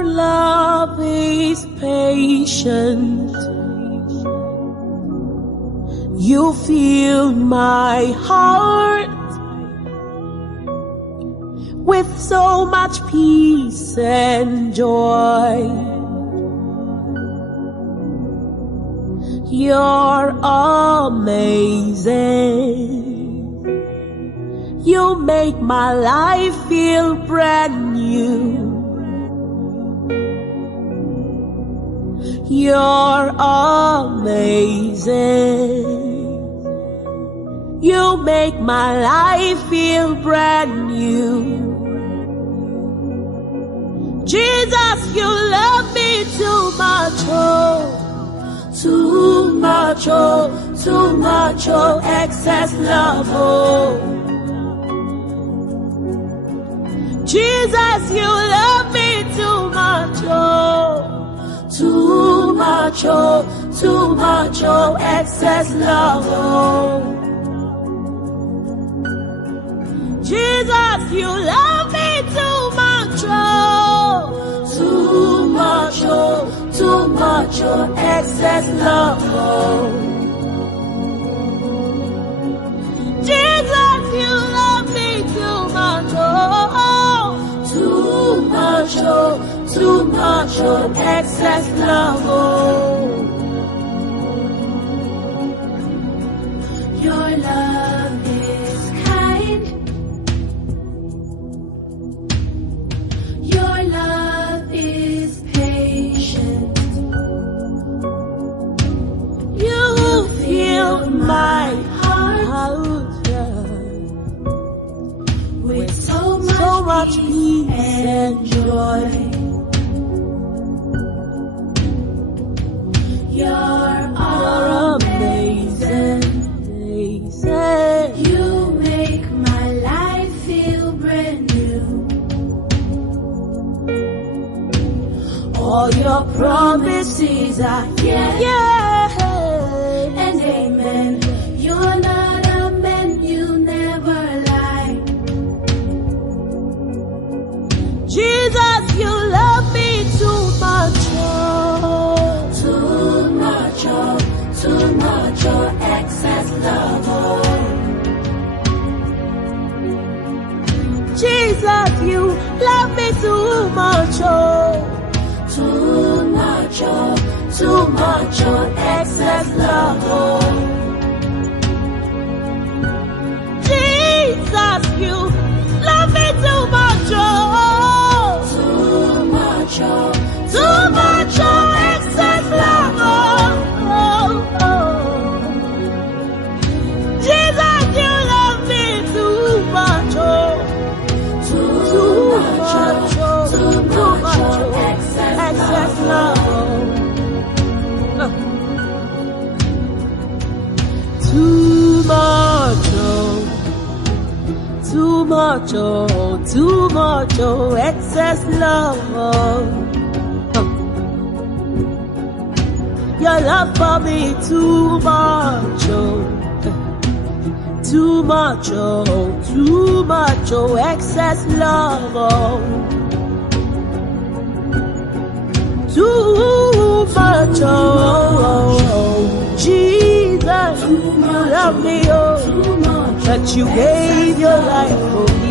Your love is patient. You fill my heart with so much peace and joy. You're amazing. You make my life feel brand new. You're amazing. You make my life feel brand new. Jesus, you love me too much, oh, too much, oh, too much, oh, excess love, oh. Jesus, you love me too much, oh, too much, oh, too much, oh, excess love, oh. Jesus, you love me too much, oh, too much, oh, too much, oh, excess love, oh. Jesus, you love me too much, oh, too much, oh, too much, oh, excess love, oh. Your love is kind. Your love is patient. You fill my heart with so much peace and joy. You're amazing. You make my life feel brand new. All your promises are yes and amen. You're not a man, you never lie. Jesus, you love me too much, oh, too much, oh, too much, oh, excess love, oh. Jesus, you love me too much, oh, too much, oh, too much, oh, excess love, oh. Jesus, you love me too much, oh, too much, oh, too much, oh, excess love, oh, oh, oh. Jesus, you love me too much, oh, too much, oh, too much, oh, excess love, oh. Too much, oh, too much, oh, too much, oh, excess love, oh. Your love for me too much, oh, too much, oh, too much, oh, excess love, oh. Too much, oh, Jesus, you love me, oh, that you gave your life for me.